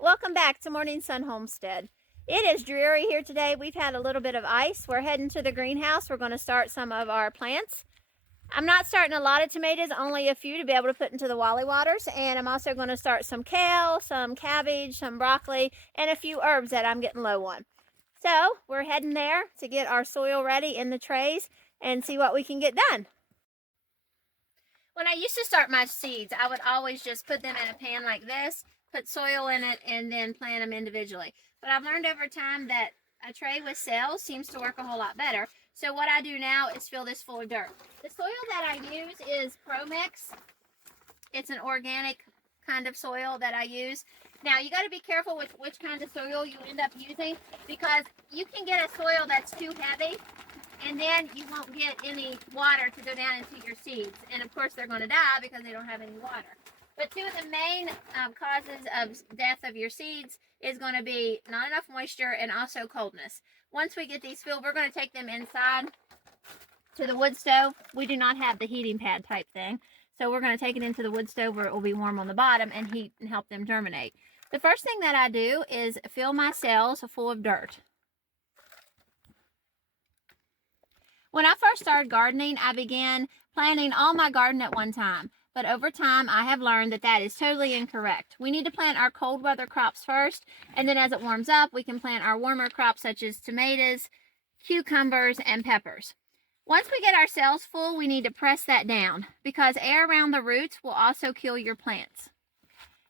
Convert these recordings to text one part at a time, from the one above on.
Welcome back to Morning Sun Homestead. It is dreary here today. We've had a little bit of ice. We're heading to the greenhouse. We're going to start some of our plants. I'm not starting a lot of tomatoes, only a few to be able to put into the Wally waters. And I'm also going to start some kale, some cabbage, some broccoli, and a few herbs that I'm getting low on. So we're heading there to get our soil ready in the trays and see what we can get done. When I used to start my seeds, I would always just put them in a pan like this, put soil in it, and then plant them individually. But I've learned over time that a tray with cells seems to work a whole lot better. So what I do now is fill this full of dirt. The soil that I use is ProMix. It's an organic kind of soil that I use. Now you got to be careful with which kind of soil you end up using, because you can get a soil that's too heavy and then you won't get any water to go down into your seeds. And of course they're going to die because they don't have any water. But two of the main causes of death of your seeds is going to be not enough moisture and also coldness. Once we get these filled, we're going to take them inside to the wood stove. We do not have the heating pad type thing. So we're going to take it into the wood stove where it will be warm on the bottom and heat and help them germinate. The first thing that I do is fill my cells full of dirt. When I first started gardening, I began planting all my garden at one time. But over time, I have learned that that is totally incorrect. We need to plant our cold weather crops first, and then as it warms up, we can plant our warmer crops such as tomatoes, cucumbers, and peppers. Once we get our cells full, we need to press that down because air around the roots will also kill your plants.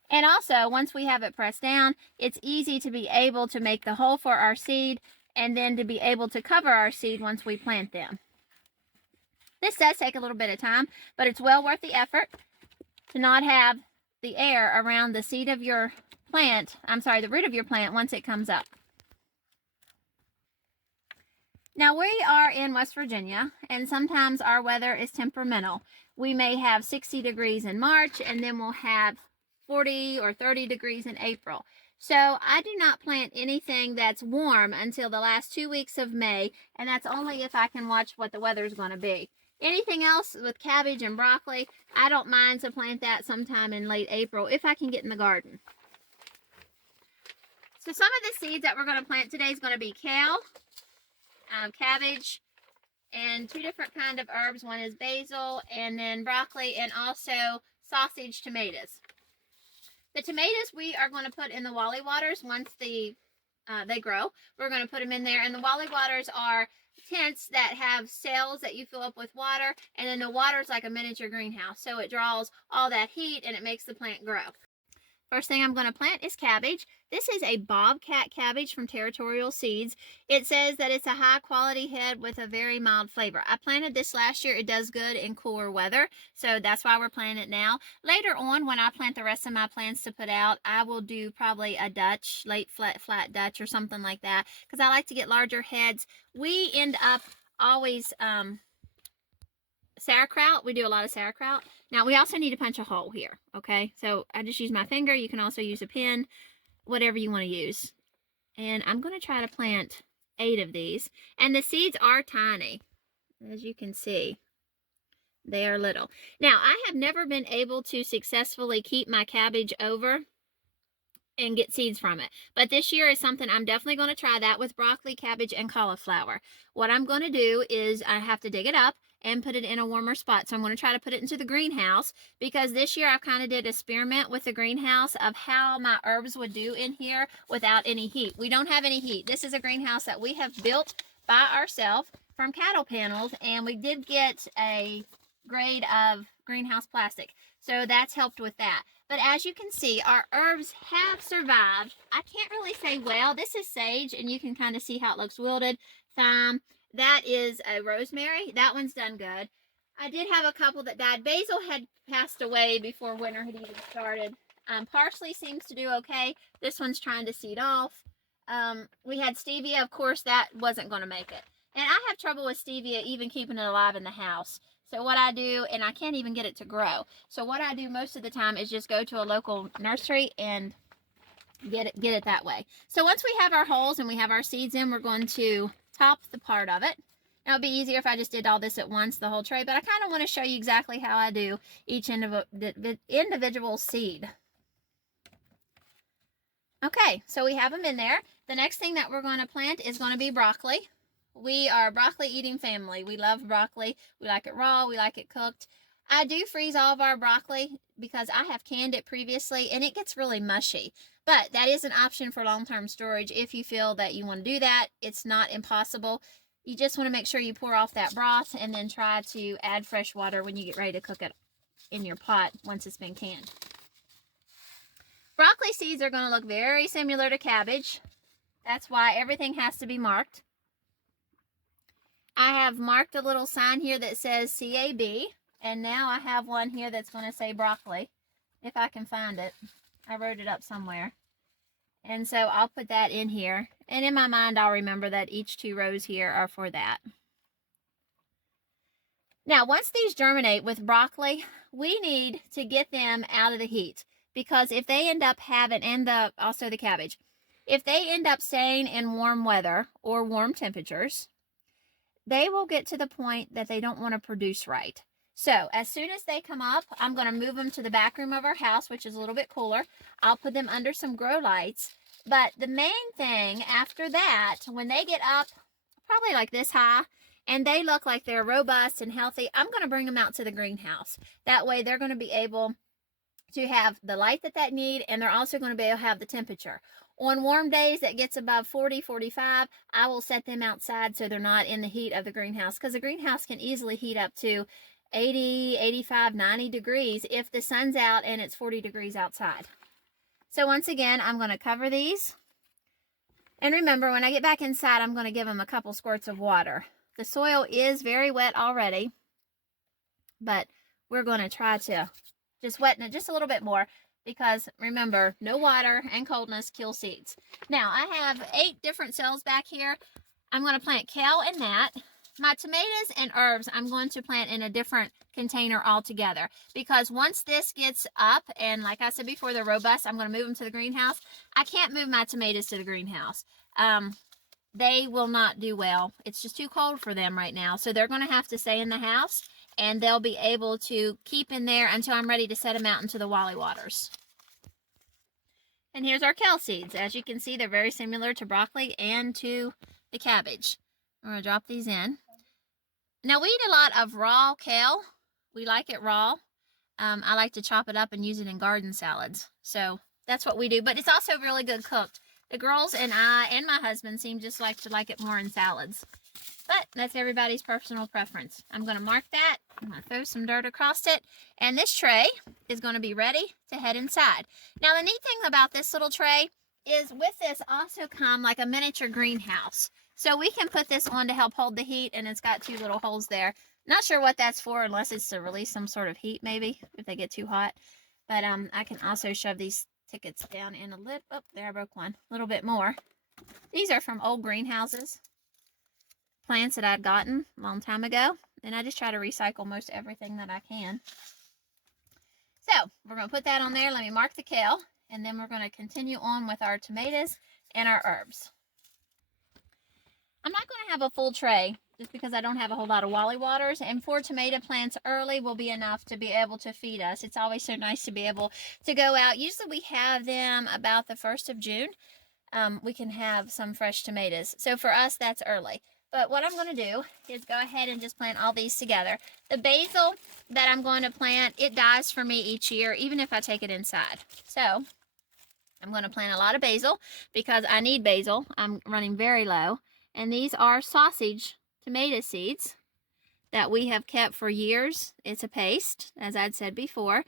And also, once we have it pressed down, it's easy to be able to make the hole for our seed and then to be able to cover our seed once we plant them. This does take a little bit of time, but it's well worth the effort to not have the air around the seed of your plant, the root of your plant once it comes up. Now we are in West Virginia, and sometimes our weather is temperamental. We may have 60 degrees in March, and then we'll have 40 or 30 degrees in April. So I do not plant anything that's warm until the last 2 weeks of May, and that's only if I can watch what the weather is going to be. Anything else with cabbage and broccoli, I don't mind to plant that sometime in late April if I can get in the garden. So some of the seeds that we're going to plant today is going to be kale, cabbage, and two different kind of herbs. One is basil, and then broccoli, and also sausage tomatoes. The tomatoes we are going to put in the Wally waters once they grow. We're going to put them in there, and the Wally waters are tents that have cells that you fill up with water, and then the water is like a miniature greenhouse, so it draws all that heat and it makes the plant grow. First thing I'm going to plant is cabbage. This is a bobcat cabbage from Territorial Seeds. It says that it's a high quality head with a very mild flavor. I planted this last year. It does good in cooler weather, so that's why we're planting it now. Later on, when I plant the rest of my plants to put out, I will do probably a Dutch, late flat Dutch or something like that, because I like to get larger heads. We end up always sauerkraut. We do a lot of sauerkraut. Now we also need to punch a hole here, okay? So I just use my finger. You can also use a pen, whatever you want to use. And I'm going to try to plant 8 of these. And the seeds are tiny, as you can see. They are little. Now I have never been able to successfully keep my cabbage over and get seeds from it. But this year is something I'm definitely going to try that with broccoli, cabbage, and cauliflower. What I'm going to do is I have to dig it up and put it in a warmer spot. So I'm going to try to put it into the greenhouse, because this year I kind of did experiment with the greenhouse of how my herbs would do in here without any heat. We don't have any heat. This is a greenhouse that we have built by ourselves from cattle panels, and we did get a grade of greenhouse plastic. So that's helped with that. But as you can see, our herbs have survived. I can't really say well. This is sage, and you can kind of see how it looks wilted. Thyme. That is a rosemary. That one's done good. I did have a couple that died. Basil had passed away before winter had even started. Parsley seems to do okay. This one's trying to seed off. We had stevia. Of course, that wasn't going to make it. And I have trouble with stevia even keeping it alive in the house. So what I do, and I can't even get it to grow. So what I do most of the time is just go to a local nursery and get it that way. So once we have our holes and we have our seeds in, we're going to top the part of it. Now it'd be easier if I just did all this at once, the whole tray, but I kind of want to show you exactly how I do each individual seed. Okay, so we have them in there. The next thing that we're going to plant is going to be broccoli. We are a broccoli eating family. We love broccoli. We like it raw. We like it cooked. I do freeze all of our broccoli because I have canned it previously and it gets really mushy. But that is an option for long-term storage if you feel that you want to do that. It's not impossible. You just want to make sure you pour off that broth and then try to add fresh water when you get ready to cook it in your pot once it's been canned. Broccoli seeds are going to look very similar to cabbage. That's why everything has to be marked. I have marked a little sign here that says CAB, and now I have one here that's going to say broccoli, if I can find it. I wrote it up somewhere. And so I'll put that in here. And in my mind, I'll remember that each 2 rows here are for that. Now, once these germinate with broccoli, we need to get them out of the heat. Because if they end up having, and also the cabbage, if they end up staying in warm weather or warm temperatures, they will get to the point that they don't want to produce right. So as soon as they come up, I'm going to move them to the back room of our house, which is a little bit cooler. I'll put them under some grow lights. But the main thing after that, when they get up probably like this high, and they look like they're robust and healthy, I'm going to bring them out to the greenhouse. That way they're going to be able to have the light that they need, and they're also going to be able to have the temperature. On warm days that gets above 40, 45, I will set them outside so they're not in the heat of the greenhouse, because the greenhouse can easily heat up to 80, 85, 90 degrees if the sun's out and it's 40 degrees outside. So once again, I'm going to cover these. And remember, when I get back inside, I'm going to give them a couple squirts of water. The soil is very wet already, but we're going to try to just wetten it just a little bit more, because remember, no water and coldness kill seeds. Now, I have 8 different cells back here. I'm going to plant kale in that. My tomatoes and herbs, I'm going to plant in a different container altogether, because once this gets up, and like I said before, they're robust, I'm going to move them to the greenhouse. I can't move my tomatoes to the greenhouse. They will not do well. It's just too cold for them right now. So they're going to have to stay in the house, and they'll be able to keep in there until I'm ready to set them out into the Wally Waters. And here's our kale seeds. As you can see, they're very similar to broccoli and to the cabbage. I'm going to drop these in. Now, we eat a lot of raw kale. We like it raw. I like to chop it up and use it in garden salads. So that's what we do. But it's also really good cooked. The girls and I and my husband seem just like to like it more in salads. But that's everybody's personal preference. I'm going to mark that. I'm going to throw some dirt across it. And this tray is going to be ready to head inside. Now, the neat thing about this little tray is with this also come like a miniature greenhouse. So we can put this on to help hold the heat, and it's got 2 little holes there. Not sure what that's for, unless it's to release some sort of heat maybe if they get too hot. But I can also shove these tickets down in a little, oh, there I broke one, a little bit more. These are from old greenhouses, plants that I'd gotten a long time ago, and I just try to recycle most everything that I can. So we're going to put that on there. Let me mark the kale, and then we're going to continue on with our tomatoes and our herbs. I'm not going to have a full tray just because I don't have a whole lot of Wally Waters, and 4 tomato plants early will be enough to be able to feed us. It's always so nice to be able to go out. Usually we have them about the 1st of June. We can have some fresh tomatoes. So for us, that's early. But what I'm going to do is go ahead and just plant all these together. The basil that I'm going to plant, it dies for me each year, even if I take it inside. So I'm going to plant a lot of basil because I need basil. I'm running very low. And these are sausage tomato seeds that we have kept for years. It's a paste, as I'd said before.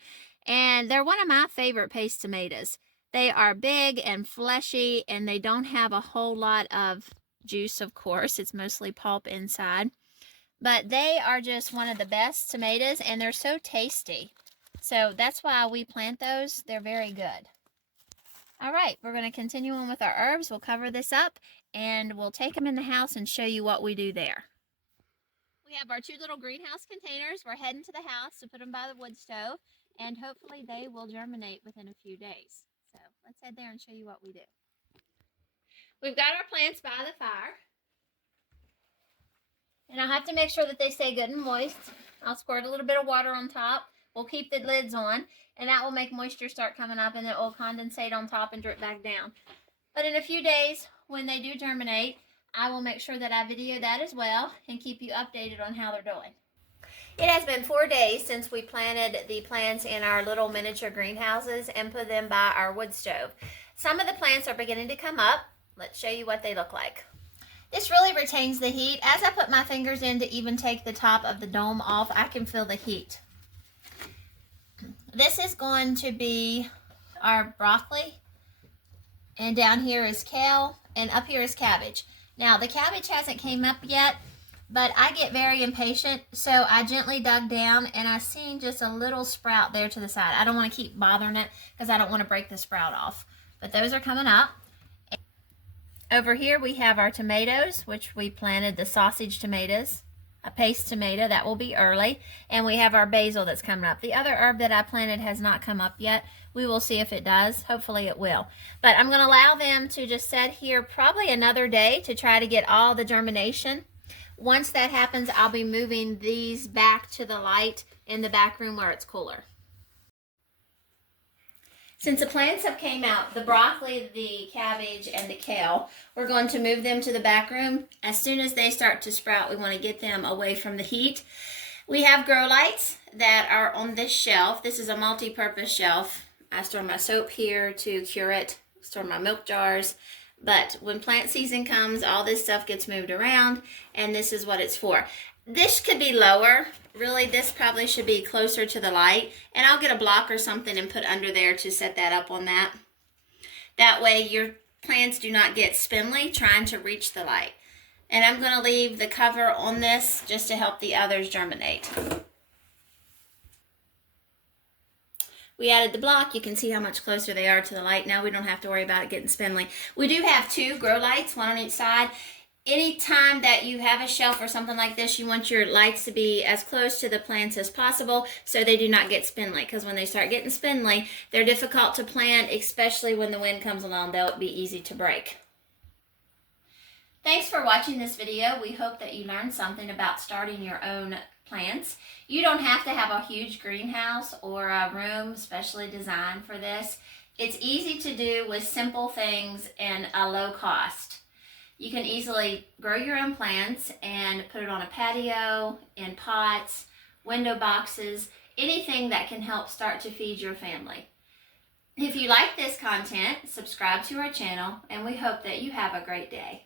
And they're one of my favorite paste tomatoes. They are big and fleshy, and they don't have a whole lot of juice, of course. It's mostly pulp inside. But they are just one of the best tomatoes, and they're so tasty. So that's why we plant those. They're very good. All right, we're going to continue on with our herbs. We'll cover this up, and we'll take them in the house and show you what we do there. We have our 2 little greenhouse containers. We're heading to the house to put them by the wood stove, and hopefully they will germinate within a few days. So let's head there and show you what we do. We've got our plants by the fire, and I'll have to make sure that they stay good and moist. I'll squirt a little bit of water on top. we'll keep the lids on, and that will make moisture start coming up, and it will condensate on top and drip back down. But in a few days, when they do germinate, I will make sure that I video that as well and keep you updated on how they're doing. It has been 4 days since we planted the plants in our little miniature greenhouses and put them by our wood stove. Some of the plants are beginning to come up. Let's show you what they look like. This really retains the heat. As I put my fingers in to even take the top of the dome off, I can feel the heat. This is going to be our broccoli, and down here is kale, and up here is cabbage. Now, the cabbage hasn't came up yet, but I get very impatient, so I gently dug down, and I seen just a little sprout there to the side. I don't want to keep bothering it because I don't want to break the sprout off. But those are coming up. Over here we have our tomatoes, which we planted the sausage tomatoes, a paste tomato, that will be early, and we have our basil that's coming up. The other herb that I planted has not come up yet. We will see if it does. Hopefully it will. But I'm going to allow them to just sit here probably another day to try to get all the germination. Once that happens, I'll be moving these back to the light in the back room where it's cooler. Since the plants have came out, the broccoli, the cabbage, and the kale, we're going to move them to the back room. As soon as they start to sprout, we want to get them away from the heat. We have grow lights that are on this shelf. This is a multi-purpose shelf. I store my soap here to cure it, store my milk jars. But when plant season comes, all this stuff gets moved around, and this is what it's for. This could be lower. Really, this probably should be closer to the light, and I'll get a block or something and put under there to set that up on that. That way your plants do not get spindly trying to reach the light. And I'm going to leave the cover on this just to help the others germinate. We added the block. You can see how much closer they are to the light. Now we don't have to worry about it getting spindly. We do have 2 grow lights, one on each side. Anytime that you have a shelf or something like this, you want your lights to be as close to the plants as possible so they do not get spindly. Because when they start getting spindly, they're difficult to plant, especially when the wind comes along. They'll be easy to break. Thanks for watching this video. We hope that you learned something about starting your own plants. You don't have to have a huge greenhouse or a room specially designed for this. It's easy to do with simple things and a low cost. You can easily grow your own plants and put it on a patio, in pots, window boxes, anything that can help start to feed your family. If you like this content, subscribe to our channel, and we hope that you have a great day.